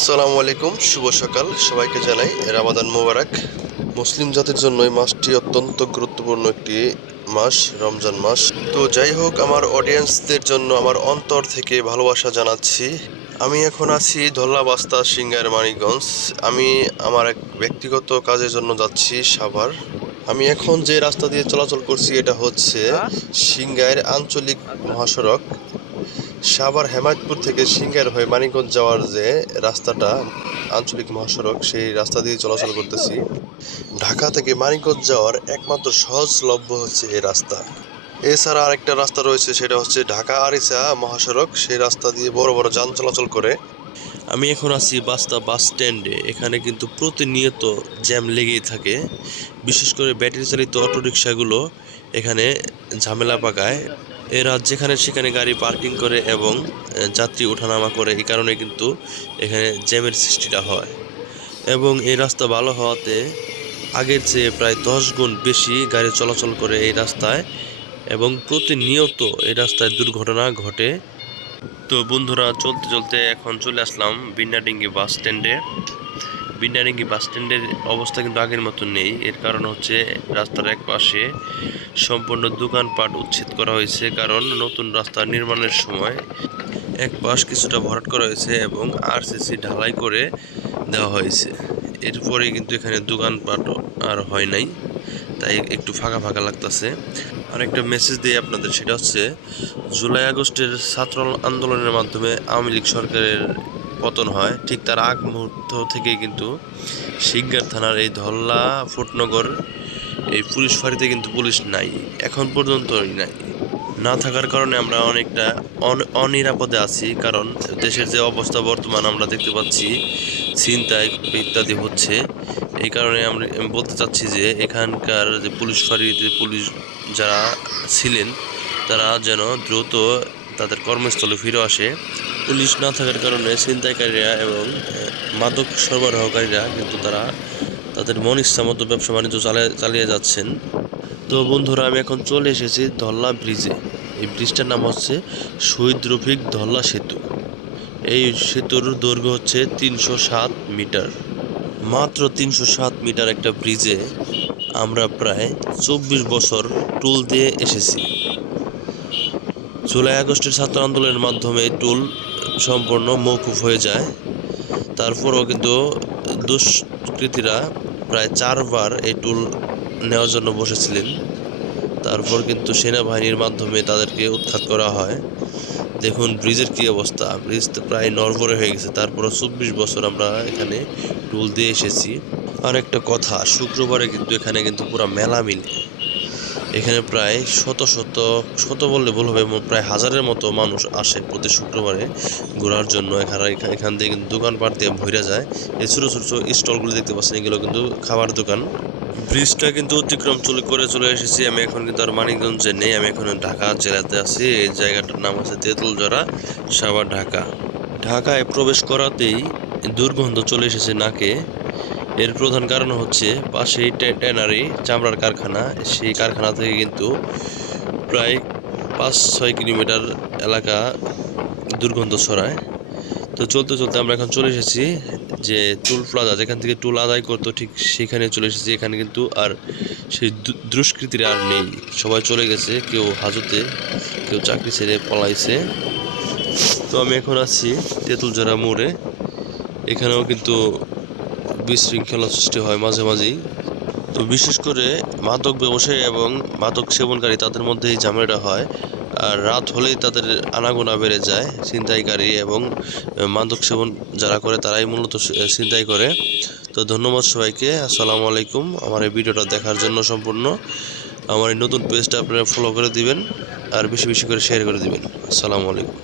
আসসালামু আলাইকুম শুভ সকাল। সবাইকে জানাই রামাদান মোবারক। মুসলিম জাতির জন্য এই মাসটি অত্যন্ত গুরুত্বপূর্ণ একটি মাস রমজান মাস। তো যাই হোক আমার অডিয়েন্সদের জন্য আমার অন্তর থেকে ভালোবাসা জানাচ্ছি। আমি এখন আছি ধল্লাবাস্তা সিঙ্গার মানিকগঞ্জ। আমি আমার এক ব্যক্তিগত কাজের জন্য যাচ্ছি সাভার। আমি এখন যে রাস্তা দিয়ে চলাচল করছি এটা হচ্ছে সিঙ্গাইর আঞ্চলিক মহাসড়ক। সাভার হেমায়তপুর থেকে সিঙ্গার হয়ে মানিকগঞ্জ যাওয়ার যে রাস্তাটা, আঞ্চলিক মহাসড়ক, সেই রাস্তা দিয়ে চলাচল করতেছি। ঢাকা থেকে মানিকগঞ্জ যাওয়ার একমাত্র সহজলভ্য হচ্ছে এই রাস্তা। এছাড়া আরেকটা রাস্তা রয়েছে, সেটা হচ্ছে ঢাকা আরিসা মহাসড়ক। সেই রাস্তা দিয়ে বড় বড় যান চলাচল করে আমি এখন আছি বাস্তা বাস স্ট্যান্ডে। এখানে কিন্তু প্রতিনিয়ত জ্যাম লেগেই থাকে। বিশেষ করে ব্যাটারি চালিত অটোরিকশাগুলো এখানে ঝামেলা পাকায়। এরা যেখানে সেখানে গাড়ি পার্কিং করে এবং যাত্রী ওঠানামা করে। এই কারণে কিন্তু এখানে জ্যামের সৃষ্টিটা হয়। এবং এই রাস্তা ভালো হওয়াতে আগের চেয়ে প্রায় দশ গুণ বেশি গাড়ি চলাচল করে এই রাস্তায়। এবং প্রতিনিয়ত এই রাস্তায় দুর্ঘটনা ঘটে। তো বন্ধুরা, চলতে চলতে এখন চলে আসলাম বিন্নাডিঙ্গি বাস স্ট্যান্ডে। বিন্নাডিঙ্গি বাস স্ট্যান্ডের অবস্থা কিন্তু আগের মতো নেই। এর কারণ হচ্ছে রাস্তার এক পাশে সম্পূর্ণ দোকানপাট উচ্ছেদ করা হয়েছে, কারণ নতুন রাস্তা নির্মাণের সময় এক পাশ কিছুটা ভরাট করা হয়েছে এবং আরসিসি ঢালাই করে দেওয়া হয়েছে। এরপরে কিন্তু এখানে দোকানপাট আর হয় নাই। তাই একটু ফাঁকা ফাঁকা লাগতেছে। আর একটা মেসেজ দিয়ে আপনাদের, সেটা হচ্ছে, জুলাই আগস্টের ছাত্র আন্দোলনের মাধ্যমে আওয়ামী লীগ সরকারের পতন হয়। ঠিক তার আগ মুহূর্ত থেকে কিন্তু শিকগার থানার এই ধল্লা ফোটনগর এই পুলিশ ফাঁড়িতে কিন্তু পুলিশ নাই। এখন পর্যন্ত নাই। না থাকার কারণে আমরা অনেকটা অন- অনিরাপদে আছি, কারণ দেশের যে অবস্থা বর্তমান আমরা দেখতে পাচ্ছি, ছিনতাই ইত্যাদি হচ্ছে। এই কারণে আমরা আমি বলতে চাচ্ছি যে এখানকার যে পুলিশ ফাঁড়িতে পুলিশ যারা ছিলেন, তারা যেন দ্রুত তাদের কর্মস্থলে ফিরে আসে। পুলিশ না থাকার কারণে ছিনতাইকারীরা এবং মাদক সরবরাহকারীরা কিন্তু তারা তাদের মন ইচ্ছা মতো ব্যবসা বাণিজ্য চালিয়ে চালিয়ে যাচ্ছেন। তো বন্ধুরা, আমি এখন চলে এসেছি ধল্লা ব্রিজে। এই ব্রিজটার নাম হচ্ছে শহীদ রফিক ধল্লা সেতু। এই সেতুর দৈর্ঘ্য হচ্ছে তিনশো সাত মিটার। মাত্র তিনশো সাত মিটার একটা ব্রিজে আমরা প্রায় চব্বিশ বছর টুল দিয়ে এসেছি। জুলাই আগস্টের ছাত্র আন্দোলনের মাধ্যমে টুল সম্পূর্ণ মৌকুফ হয়ে যায়। তারপরও কিন্তু দুষ্কৃতীরা প্রায় চারবার এই টুল নেওয়ার জন্য বসেছিলেন। তারপর কিন্তু সেনাবাহিনীর মাধ্যমে তাদেরকে উৎখাত করা হয়। দেখুন, ব্রিজের কী অবস্থা। ব্রিজ প্রায় নরবরে হয়ে গেছে। তারপরে চব্বিশ বছর আমরা এখানে টুল দিয়ে এসেছি। আর একটা কথা, শুক্রবারে কিন্তু এখানে কিন্তু পুরো মেলা মিলে এখানে প্রায় শত শত শত বললে ভুল হবে প্রায় হাজারের মতো মানুষ আসে প্রতি শুক্রবারে ঘোরার জন্য। এখানে, এখা- এখান থেকে কিন্তু দোকানপাট দিয়ে ভরে যায়। এই ছোটো ছোটো স্টলগুলো দেখতে পাচ্ছেন, এগুলো কিন্তু খাবার দোকান। ব্রিজটা কিন্তু অতিক্রম চলে, করে চলে এসেছি। আমি এখন কিন্তু আর মানিকগঞ্জে নেই, আমি এখন ঢাকা জেলাতে আছি। এই জায়গাটার নাম হচ্ছে তেঁতুলজরা সাভার ঢাকা। ঢাকায় প্রবেশ করাতেই দুর্গন্ধ চলে এসেছে নাকে। এর প্রধান কারণ হচ্ছে পাশেই টে- ট্যানারি, চামড়ার কারখানা। সেই কারখানা থেকে কিন্তু প্রায় পাঁচ, ছয় কিলোমিটার এলাকা দুর্গন্ধ ছড়ায়। তো চলতে চলতে আমরা এখন চলে এসেছি যে টুল প্লাজা, যেখান থেকে টুল আদায় করতো, ঠিক সেখানে চলে এসেছি। এখানে কিন্তু আর সেই দুষ্কৃতীরা আর নেই। সবাই চলে গেছে, কেউ হাজতে, কেউ চাকরি ছেড়ে পলাইছে। তো আমি এখন আছি তেঁতুলজোড়া মোড়ে। এখানেও কিন্তু বিশৃঙ্খলা সৃষ্টি হয় মাঝে মাঝেই। তো বিশেষ করে মাদক ব্যবসায়ী এবং মাদক সেবনকারী তাদের মধ্যে এই ঝামেলাটা হয়। আর রাত হলেই তাদের আনাগোনা বেড়ে যায় ছিনতাইকারী এবং মাদক সেবন যারা করে তারাই মূলত ছিনতাই করে। তো ধন্যবাদ সবাইকে, আসসালামু আলাইকুম। আমার এই ভিডিওটা দেখার জন্য সম্পূর্ণ। আমার এই নতুন পেজটা আপনারা ফলো করে দিবেন আর বেশি বেশি করে শেয়ার করে দিবেন। আসসালামু আলাইকুম।